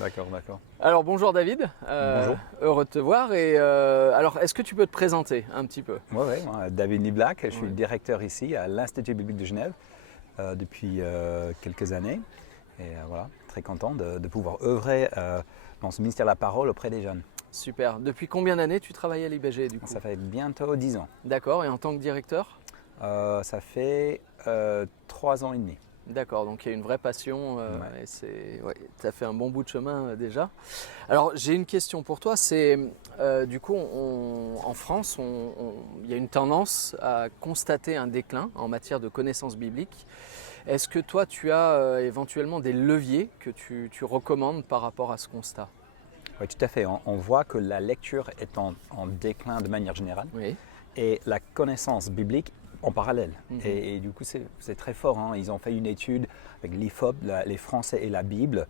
D'accord, d'accord. Alors bonjour David, Bonjour. heureux de te voir. Et alors est-ce que tu peux te présenter un petit peu? Ouais, moi, David Niblack, je suis Ouais. directeur ici à l'Institut biblique de Genève depuis quelques années. Et voilà, très content de pouvoir œuvrer dans ce ministère de la parole auprès des jeunes. Super. Depuis combien d'années tu travailles à l'IBG du coup? Ça fait bientôt 10 ans. D'accord, et en tant que directeur? Ça fait 3 ans et demi. D'accord, donc il y a une vraie passion Ouais. et ouais, tu as fait un bon bout de chemin déjà. Alors j'ai une question pour toi, c'est du coup en France, il y a une tendance à constater un déclin en matière de connaissances bibliques. Est-ce que toi tu as éventuellement des leviers que tu recommandes par rapport à ce constat? Oui, tout à fait. On voit que la lecture est en déclin de manière générale Oui. et la connaissance biblique en parallèle. Mhm. Et du coup, c'est très fort, hein. Ils ont fait une étude avec l'IFOP, les Français et la Bible.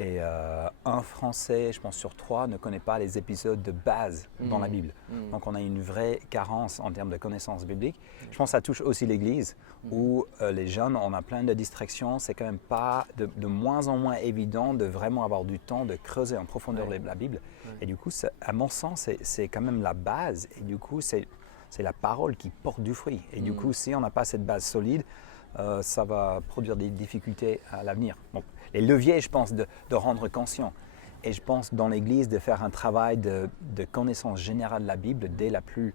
Et un Français, je pense sur 3, ne connaît pas les épisodes de base dans la Bible. Donc on a une vraie carence en termes de connaissances bibliques. Je pense que ça touche aussi l'Église, où les jeunes, on a plein de distractions. C'est quand même pas de moins en moins évident de vraiment avoir du temps de creuser en profondeur la Bible. Et du coup, à mon sens, c'est quand même la base. Et du coup, c'est la parole qui porte du fruit. Et du coup, si on n'a pas cette base solide, ça va produire des difficultés à l'avenir. Donc, les leviers, je pense, de rendre conscient. Et je pense, dans l'Église, de faire un travail de connaissance générale de la Bible dès la plus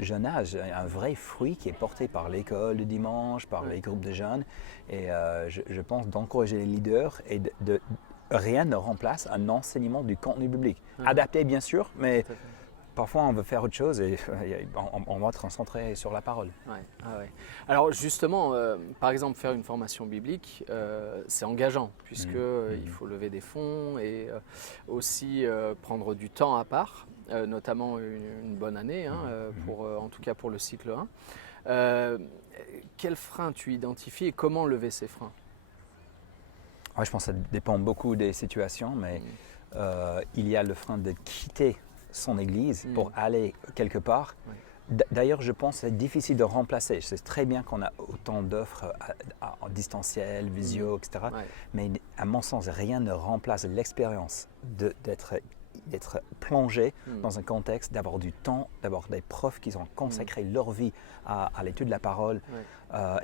jeune âge. Un vrai fruit qui est porté par l'école le dimanche, par les groupes de jeunes. Et je pense d'encourager les leaders et rien ne remplace un enseignement du contenu biblique. Adapté, bien sûr, mais parfois, on veut faire autre chose et on va se concentrer sur la parole. Ouais. Ah ouais. Alors justement, par exemple, faire une formation biblique, c'est engageant puisque il faut lever des fonds et aussi prendre du temps à part, notamment une bonne année, hein, en tout cas pour le cycle 1. Quels freins tu identifies et comment lever ces freins? Ouais, je pense que ça dépend beaucoup des situations, mais il y a le frein de quitter son église pour aller quelque part. Ouais. D'ailleurs, je pense que c'est difficile de remplacer. Je sais très bien qu'on a autant d'offres en distanciel, visio, etc. Ouais. Mais à mon sens, rien ne remplace l'expérience d'être plongé dans un contexte, d'avoir du temps, d'avoir des profs qui ont consacré leur vie à l'étude de la parole,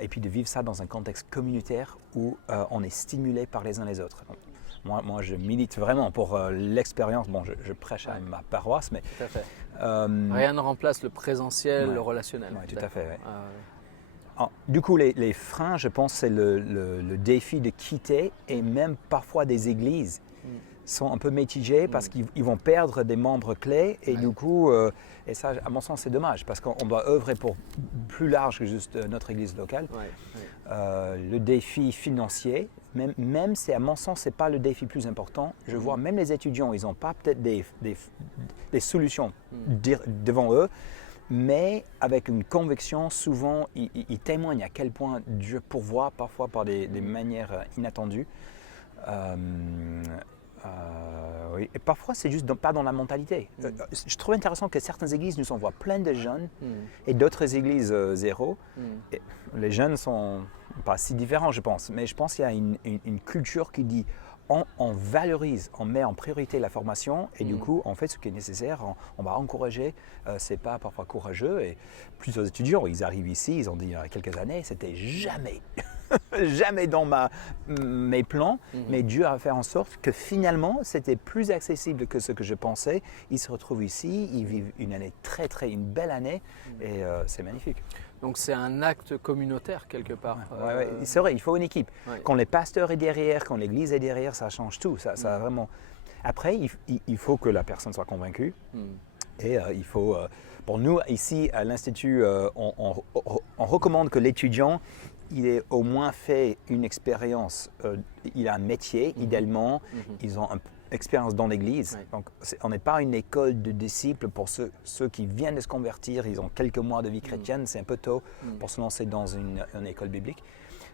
et puis de vivre ça dans un contexte communautaire où on est stimulé par les uns les autres. Donc, moi, je milite vraiment pour l'expérience. Bon, je prêche à ma paroisse, mais... Tout à fait. Rien ne remplace le présentiel, le Ouais. relationnel. Ouais, tout à fait. Ouais. Ah, Du coup, les freins, je pense, c'est le défi de quitter, et même parfois des églises sont un peu mitigées parce qu'ils vont perdre des membres clés, et du coup, et ça, à mon sens, c'est dommage parce qu'on doit œuvrer pour plus large que juste notre église locale. Le défi financier, même si à mon sens, ce n'est pas le défi plus important, je vois même les étudiants, ils n'ont pas peut-être des solutions devant eux, mais avec une conviction, souvent, ils témoignent à quel point Dieu pourvoit parfois par des manières inattendues. Oui. Et parfois, c'est juste pas dans la mentalité. Je trouve intéressant que certaines églises nous envoient plein de jeunes et d'autres églises zéro. Et les jeunes sont pas si différents, je pense. Mais je pense qu'il y a une culture qui dit on valorise, on met en priorité la formation, et du coup, on fait ce qui est nécessaire, on va encourager. C'est pas parfois courageux. Et plusieurs étudiants, ils arrivent ici, ils ont dit il y a quelques années, c'était jamais jamais dans mes plans, mais Dieu a fait en sorte que finalement, c'était plus accessible que ce que je pensais. Ils se retrouvent ici, ils vivent une année une belle année, et c'est magnifique. donc c'est un acte communautaire quelque part. Ouais, c'est vrai, il faut une équipe. Ouais. Quand les pasteurs est derrière, quand l'église est derrière, ça change tout. Ça vraiment... Après, il faut que la personne soit convaincue. Et il faut, pour nous ici à l'Institut, on recommande que l'étudiant, il ait au moins fait une expérience, il a un métier idéalement, ils ont une expérience dans l'église. Donc on n'est pas une école de disciples pour ceux qui viennent de se convertir, ils ont quelques mois de vie chrétienne, c'est un peu tôt pour se lancer dans une école biblique.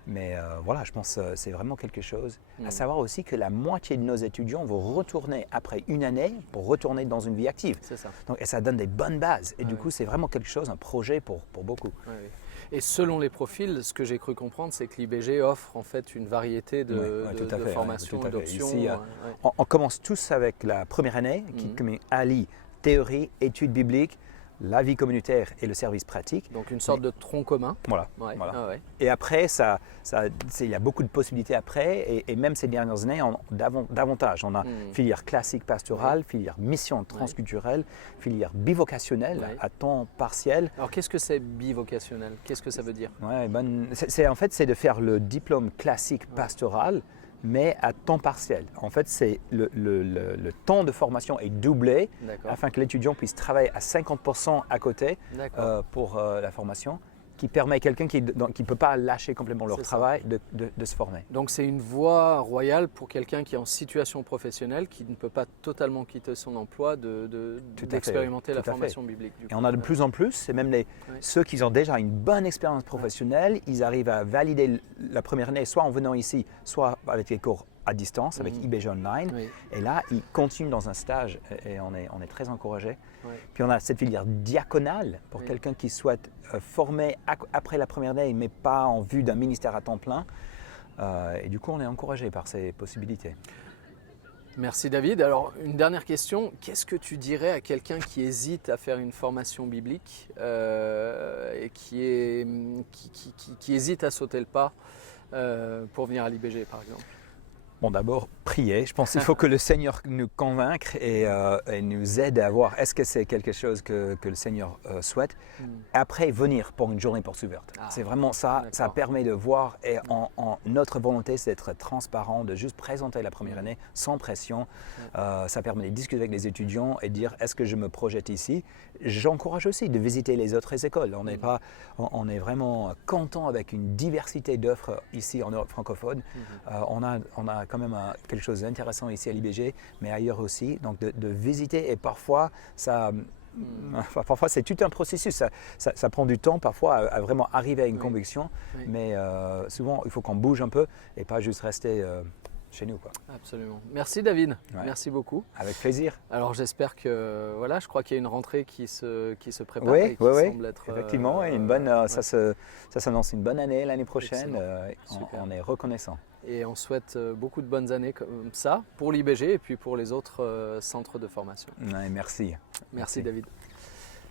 Mais voilà, je pense que c'est vraiment quelque chose. À savoir aussi que la moitié de nos étudiants vont retourner après une année pour retourner dans une vie active. C'est ça. Donc, et ça donne des bonnes bases. Et du coup, c'est vraiment quelque chose, un projet pour beaucoup. Et selon les profils, ce que j'ai cru comprendre, c'est que l'IBG offre en fait une variété de formations, d'options. Ici, on commence tous avec la première année qui allie théorie, études bibliques, la vie communautaire et le service pratique. Donc une sorte de tronc commun. Voilà. Ouais. Voilà. Ah ouais. Et après, il y a beaucoup de possibilités après. Et même ces dernières années, davantage. On a filière classique pastorale, filière mission transculturelle, filière bivocationnelle à temps partiel. Alors qu'est-ce que c'est bivocationnel? Qu'est-ce que ça veut dire? En fait, c'est de faire le diplôme classique pastoral, mais à temps partiel. En fait, c'est le temps de formation est doublé afin que l'étudiant puisse travailler à 50% à côté pour la formation, qui permet à quelqu'un qui ne peut pas lâcher complètement leur travail de se former. Donc c'est une voie royale pour quelqu'un qui est en situation professionnelle, qui ne peut pas totalement quitter son emploi, d'expérimenter la formation biblique. Et on a de plus en plus, et même ceux qui ont déjà une bonne expérience professionnelle, ils arrivent à valider la première année, soit en venant ici, soit avec les cours à distance, avec IBG Online. Et là, ils continuent dans un stage et on est très encouragés. Puis on a cette filière diaconale pour quelqu'un qui souhaite former après la première année, mais pas en vue d'un ministère à temps plein. Et du coup, on est encouragé par ces possibilités. Merci David. Alors, une dernière question. Qu'est-ce que tu dirais à quelqu'un qui hésite à faire une formation biblique et qui hésite à sauter le pas pour venir à l'IBG, par exemple? Bon, d'abord, prier. Je pense qu'il faut que le Seigneur nous convainque et nous aide à voir est-ce que c'est quelque chose que le Seigneur souhaite. Après, venir pour une journée porte ouverte. C'est vraiment ça. Ça permet de voir et notre volonté, c'est d'être transparent, de juste présenter la première année sans pression. Ça permet de discuter avec les étudiants et de dire est-ce que je me projette ici. J'encourage aussi de visiter les autres écoles. On est vraiment content avec une diversité d'offres ici en Europe francophone. On a quand même quelque chose d'intéressant ici à l'IBG, mais ailleurs aussi. Donc de visiter et parfois c'est tout un processus. Ça prend du temps parfois à vraiment arriver à une conviction, mais souvent il faut qu'on bouge un peu et pas juste rester chez nous, quoi. Absolument. Merci David, merci beaucoup. Avec plaisir. Alors j'espère que, je crois qu'il y a une rentrée qui se prépare et qui semble être… Effectivement, ça s'annonce une bonne année l'année prochaine. On est reconnaissant. Et on souhaite beaucoup de bonnes années comme ça pour l'IBG et puis pour les autres centres de formation. Merci. Merci David.